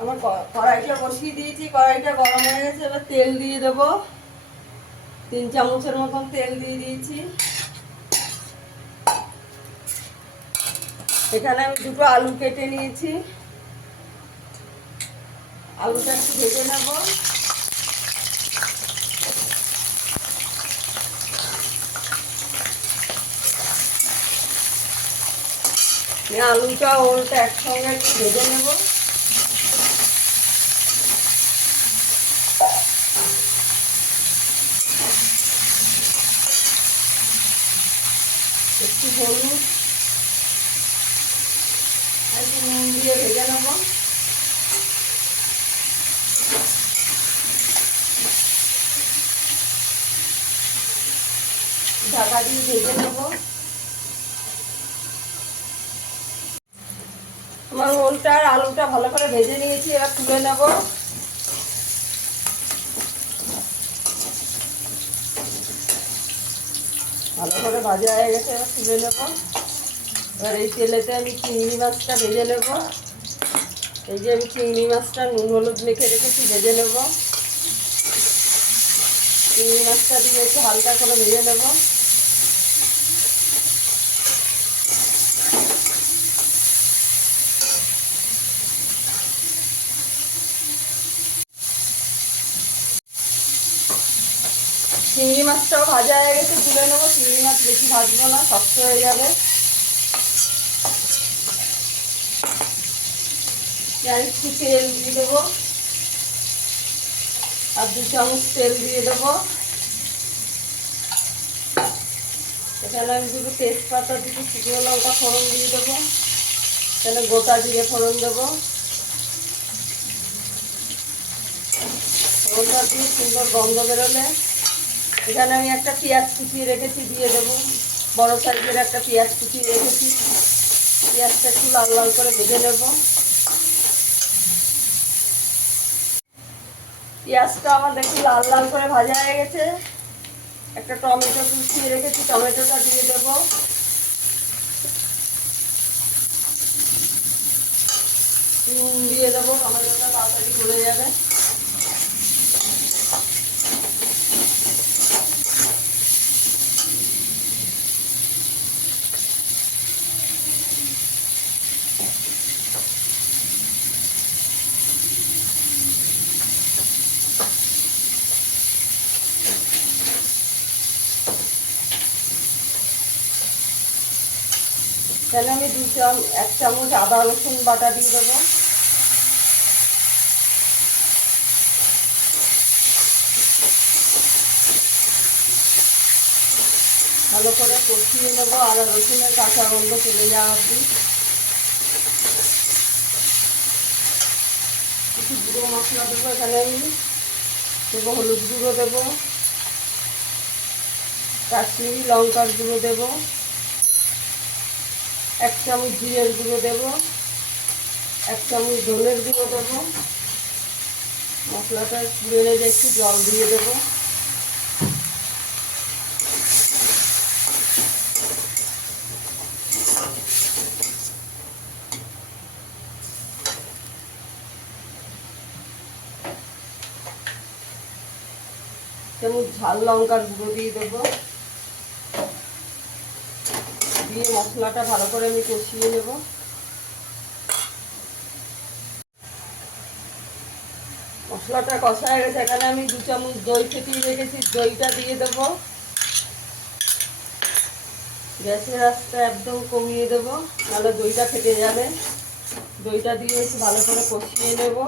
আমার কড়াইটা বসিয়ে দিয়েছি, কড়াইটা গরম হয়ে গেছে। এবার তেল দিয়ে দেবো, 3 চামচের মতন তেল দিয়ে দিয়েছি। এখানে আমি 2টো আলু কেটে নিয়েছি, আলুটা একটু ভেজে নেব। আলুটা ওলটা একসঙ্গে একটু ভেজে নেব। একটু হলুদ একটু নুন দিয়ে ভেজে নেব। ঢাকা দিয়ে ভেজে নেব। আমার ওলটা আর আলুটা ভালো করে ভেজে নিয়েছি, এবার তুলে নেব। ভালো করে ভাজা হয়ে গেছে, এবার তুলে নেব। এবার এই তেলেতে আমি চিংড়ি মাছটা ভেজে নেব। এই যে আমি চিংড়ি মাছটা নুন হলুদ মেখে রেখেছি, ভেজে নেব। চিংড়ি মাছটা দিয়ে একটু হালকা করে ভেজে নেব। চিংড়ি মাছটাও ভাজা হয়ে গেছে, তুলে নেবো। চিংড়ি মাছ বেশি ভাজবো না, শক্ত হয়ে যাবে। একটু তেল দিয়ে দেবো, আর 2 চামচ তেল দিয়ে দেবো। এখানে আমি 2টো তেজপাতা, 2টো শুকনো লঙ্কা ফোড়ন দিয়ে দেবো। এখানে গোটা জিরে ফোড়ন দেবো। ফোড়নটা দিয়ে সুন্দর গন্ধ বেরোলে এখানে আমি একটা পেঁয়াজ কুচিয়ে রেখেছি, দিয়ে দেবো। বড় সাইজের একটা পেঁয়াজ কুচিয়ে রেখেছি। পেঁয়াজটা একটু লাল লাল করে ভেজে নেব। পেঁয়াজটা আমার দেখি লাল লাল করে ভাজা হয়ে গেছে। একটা টমেটো কুচিয়ে রেখেছি, টমেটোটা দিয়ে দেব। নুন দিয়ে দেবো, টমেটোটা তাড়াতাড়ি গলে যাবে। তাহলে আমি 1 চামচ আদা রসুন বাটা দিয়ে দেবো। ভালো করে কষিয়ে নেবো, আদা রসুনের কাঁচা গন্ধ চলে যাওয়া অবধি। কিছু গুঁড়ো মশলা দেবো, এখানে আমি দেবো হলুদ গুঁড়ো দেবো, কাশ্মীরি লঙ্কার গুঁড়ো দেবো, 1 চামচ জিরের গুঁড়ো দেবো, 1 চামচ ধনের গুঁড়ো দেবো। মশলাটা নেড়ে একটু জল দিয়ে দেবো। চামচ ঝাল লঙ্কার গুঁড়ো দিয়ে দেবো। দিয়ে মশলাটা ভালো করে আমি কষিয়ে নেব। মশলাটা কষা হয়ে গেছে, এখানে আমি 2 চামচ দই ফেটিয়ে রেখেছি, দইটা দিয়ে দেবো। গ্যাসের আঁচটা একদম কমিয়ে দেবো, নাহলে দইটা ফেটে যাবে। দইটা দিয়ে একটু ভালো করে কষিয়ে নেব।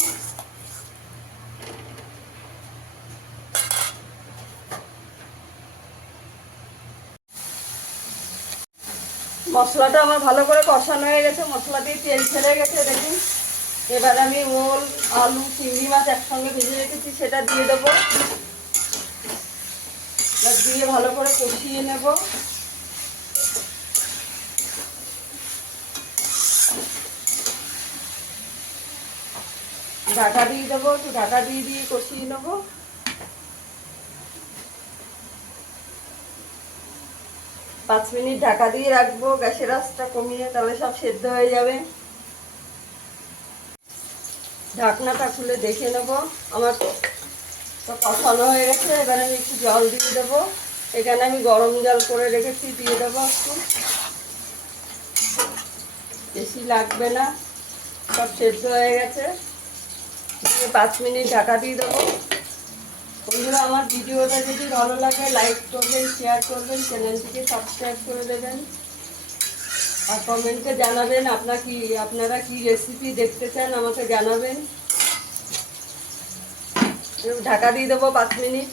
মশলাটা আমার ভালো করে কষানো হয়ে গেছে, মশলা দিয়ে তেল ছেড়ে গেছে দেখুন। এবার আমি ওল আলু চিংড়ি মাছ একসঙ্গে ভেজে রেখেছি, সেটা দিয়ে দেবো। দিয়ে ভালো করে কষিয়ে নেব। ঢাকা দিয়ে দেবো, একটু ঢাকা দিয়ে দিয়ে কষিয়ে নেবো। 5 মিনিট ঢাকা দিয়ে রাখবো, গ্যাসের আঁচটা কমিয়ে, তাহলে সব সেদ্ধ হয়ে যাবে। ঢাকনাটা খুলে দেখে নেব। আমার তো কষানো হয়ে গেছে। এবার আমি একটু জল দিয়ে দেবো। এখানে আমি গরম জল করে রেখেছি, দিয়ে দেবো একটু, বেশি লাগবে না। সব সেদ্ধ হয়ে গেছে। 5 মিনিট ঢাকা দিয়ে দেবো। বন্ধুরা, আমার ভিডিওটা যদি ভালো লাগে লাইক করবেন, শেয়ার করবেন, চ্যানেলটিকে সাবস্ক্রাইব করে দেবেন, আর কমেন্টে জানাবেন আপনারা কি রেসিপি দেখতে চান আমাকে জানাবেন। ঢাকা দিয়ে দেবো 5 মিনিট।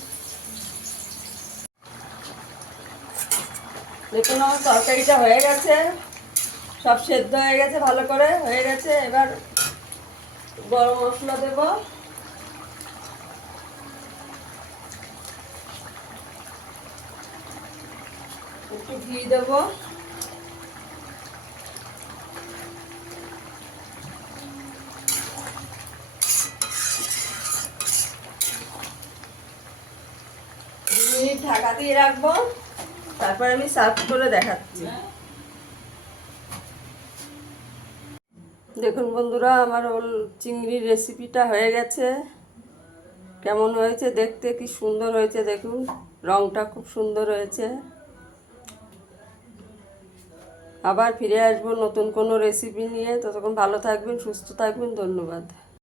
দেখুন আমার তরকারিটা হয়ে গেছে, সব সেদ্ধ হয়ে গেছে, ভালো করে হয়ে গেছে। এবার গরম মশলা দেবো, একটু ঘি দেবো, মিনিট ঢাকা দিয়ে রাখবো। তারপর আমি সার্ভ করে দেখাচ্ছি। দেখুন বন্ধুরা, আমার চিংড়ির রেসিপিটা হয়ে গেছে। কেমন হয়েছে দেখতে, কি সুন্দর হয়েছে দেখুন, রংটা খুব সুন্দর হয়েছে। আবার ফিরে আসবো নতুন কোনো রেসিপি নিয়ে। ততক্ষণ ভালো থাকবেন, সুস্থ থাকবেন। ধন্যবাদ।